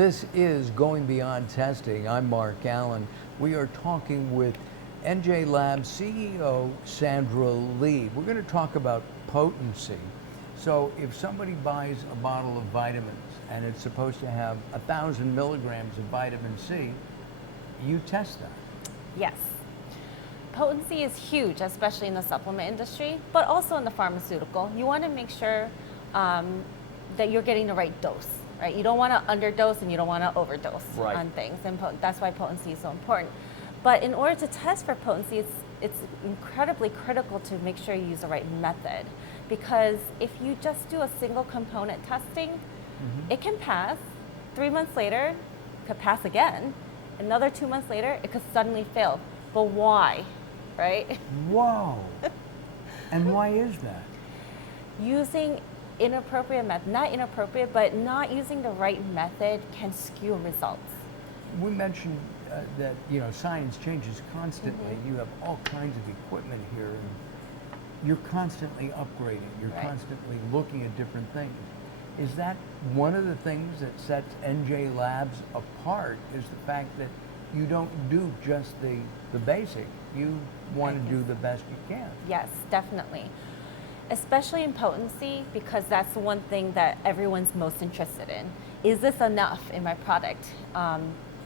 This is Going Beyond Testing. I'm Mark Alyn. We are talking with NJ Labs CEO Sandra Lee. We're going to talk about potency. So if somebody buys a bottle of vitamins and it's supposed to have 1,000 milligrams of vitamin C, you test that. Yes. Potency is huge, especially in the supplement industry, but also in the pharmaceutical. You want to make sure that you're getting the right dose, right? You don't want to underdose and you don't want to overdose on things, and that's why potency is so important. But in order to test for potency, it's incredibly critical to make sure you use the right method, because if you just do a single component testing, it can pass. 3 months later, it could pass again. Another 2 months later, it could suddenly fail. But why, right? Whoa. And why is that? Using inappropriate method, not inappropriate, but not using the right method can skew results. We mentioned that science changes constantly. You have all kinds of equipment here, and you're constantly upgrading. You're constantly looking at different things. Is that one of the things that sets NJ Labs apart? Is the fact that you don't do just the basic. You want to do the best you can. Yes, definitely. Especially in potency, because that's the one thing that everyone's most interested in. Is this enough in my product?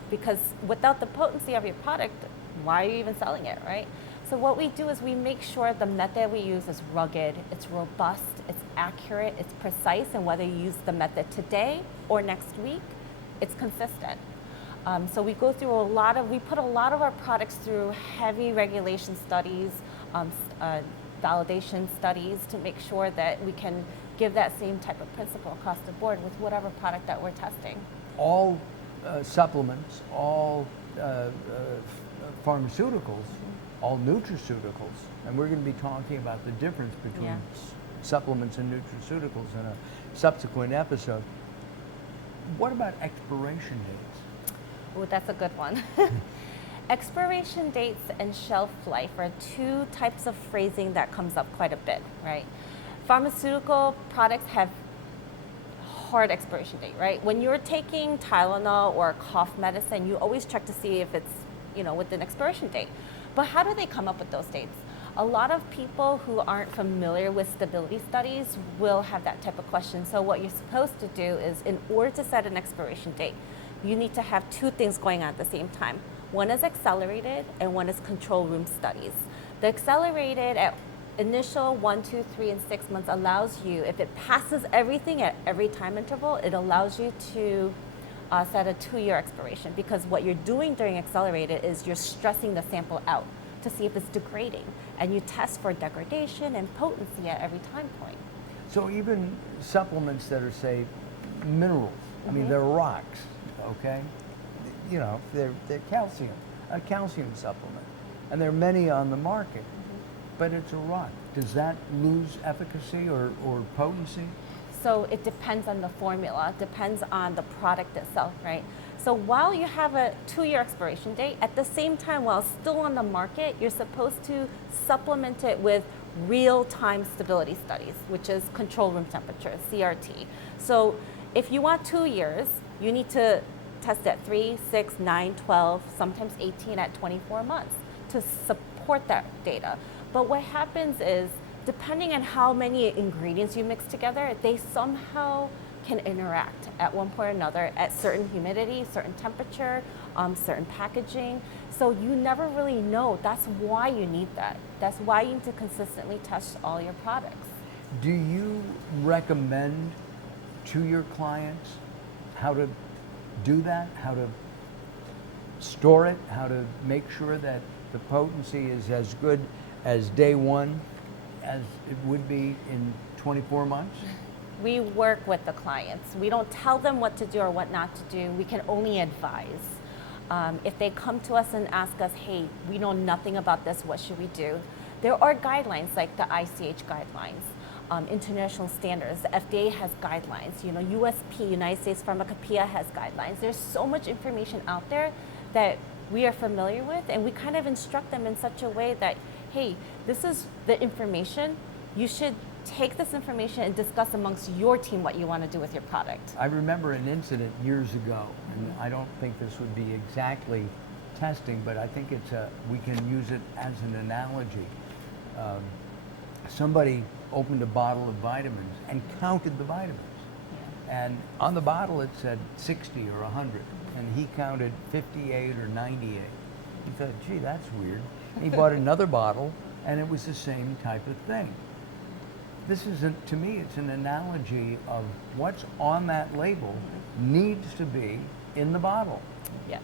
Because without the potency of your product, why are you even selling it, right? So what we do is we make sure the method we use is rugged, it's robust, it's accurate, it's precise, and whether you use the method today or next week, it's consistent. So we go through we put a lot of our products through heavy regulation studies, validation studies, to make sure that we can give that same type of principle across the board with whatever product that we're testing. All supplements, all pharmaceuticals, all nutraceuticals, and we're going to be talking about the difference between supplements and nutraceuticals in a subsequent episode. What about expiration dates? Oh, that's a good one. Expiration dates and shelf life are two types of phrasing that comes up quite a bit, right? Pharmaceutical products have hard expiration date, right? When you're taking Tylenol or cough medicine, you always check to see if it's, within expiration date. But how do they come up with those dates? A lot of people who aren't familiar with stability studies will have that type of question. So what you're supposed to do is, in order to set an expiration date, you need to have two things going on at the same time. One is accelerated and one is control room studies. The accelerated at initial 1, 2, 3, and 6 months allows you, if it passes everything at every time interval, it allows you to set a 2-year expiration, because what you're doing during accelerated is you're stressing the sample out to see if it's degrading, and you test for degradation and potency at every time point. So even supplements that are, say, minerals, I mean, they're rocks, okay? They're calcium, a calcium supplement, and there are many on the market, but it's a rock. Does that lose efficacy or potency? So it depends on the formula, depends on the product itself, right? So while you have a 2-year expiration date, at the same time, while still on the market, you're supposed to supplement it with real-time stability studies, which is control room temperature, CRT. So if you want 2 years, you need to test at 3, 6, 9, 12, sometimes 18 at 24 months to support that data. But what happens is, depending on how many ingredients you mix together, they somehow can interact at one point or another at certain humidity, certain temperature, certain packaging. So you never really know. That's why you need that. That's why you need to consistently test all your products. Do you recommend to your clients how to do that, how to store it, how to make sure that the potency is as good as day one as it would be in 24 months? We work with the clients. We don't tell them what to do or what not to do. We can only advise. If they come to us and ask us, hey, we know nothing about this, what should we do? There are guidelines like the ICH guidelines, international standards. The FDA has guidelines. USP, United States Pharmacopoeia, has guidelines. There's so much information out there that we are familiar with, and we kind of instruct them in such a way that, hey, this is the information. You should take this information and discuss amongst your team what you want to do with your product. I remember an incident years ago, and I don't think this would be exactly testing, but I think we can use it as an analogy. Somebody opened a bottle of vitamins and counted the vitamins. And on the bottle it said 60 or 100, and he counted 58 or 98. He thought, gee, that's weird. He bought another bottle, and it was the same type of thing. This isn't, to me, it's an analogy of what's on that label needs to be in the bottle. Yes.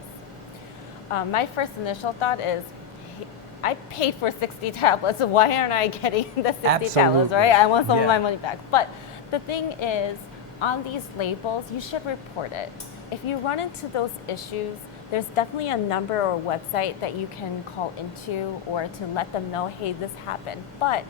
My first initial thought is, I paid for 60 tablets, so why aren't I getting the 60 tablets, right? I want some of my money back. But the thing is, on these labels, you should report it. If you run into those issues, there's definitely a number or website that you can call into or to let them know, hey, this happened. But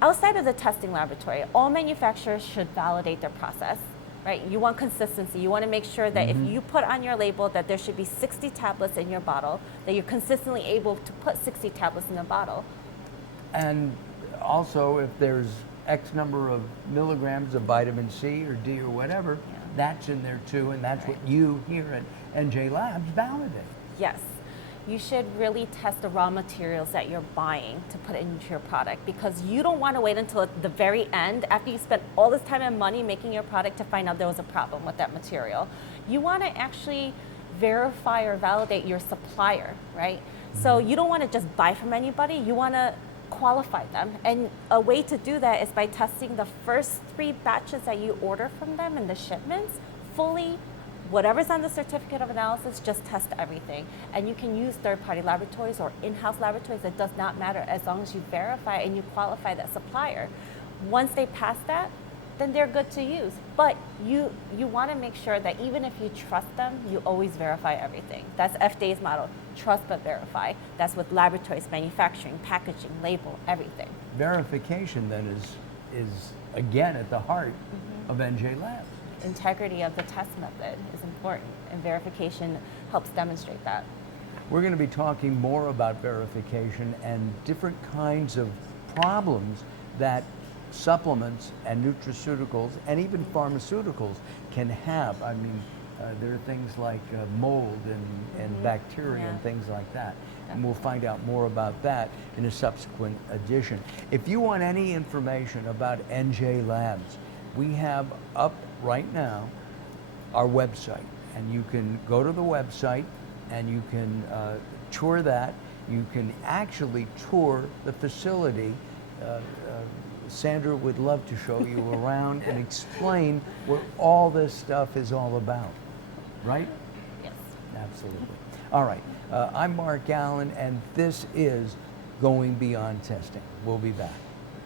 outside of the testing laboratory, all manufacturers should validate their process, right? You want consistency. You want to make sure that if you put on your label that there should be 60 tablets in your bottle, that you're consistently able to put 60 tablets in a bottle. And also, if there's X number of milligrams of vitamin C or D or whatever, that's in there too, and that's what you here at NJ Labs validate. Yes. You should really test the raw materials that you're buying to put into your product, because you don't want to wait until the very end after you spent all this time and money making your product to find out there was a problem with that material. You want to actually verify or validate your supplier, right? So you don't want to just buy from anybody, you want to qualify them. And a way to do that is by testing the first 3 batches that you order from them in the shipments fully. Whatever's on the certificate of analysis, just test everything. And you can use third-party laboratories or in-house laboratories. It does not matter, as long as you verify and you qualify that supplier. Once they pass that, then they're good to use. But you want to make sure that even if you trust them, you always verify everything. That's FDA's model, trust but verify. That's with laboratories, manufacturing, packaging, label, everything. Verification then is again at the heart of NJ Labs. Integrity of the test method is important, and verification helps demonstrate that. We're going to be talking more about verification and different kinds of problems that supplements and nutraceuticals and even pharmaceuticals can have. I mean, there are things like mold and bacteria and things like that. And we'll find out more about that in a subsequent edition. If you want any information about NJ Labs, we have up right now our website, and you can go to the website and you can tour that. You can actually tour the facility. Sandra would love to show you around and explain what all this stuff is all about, right? Yes. Absolutely. All right, I'm Mark Alyn, and this is Going Beyond Testing. We'll be back.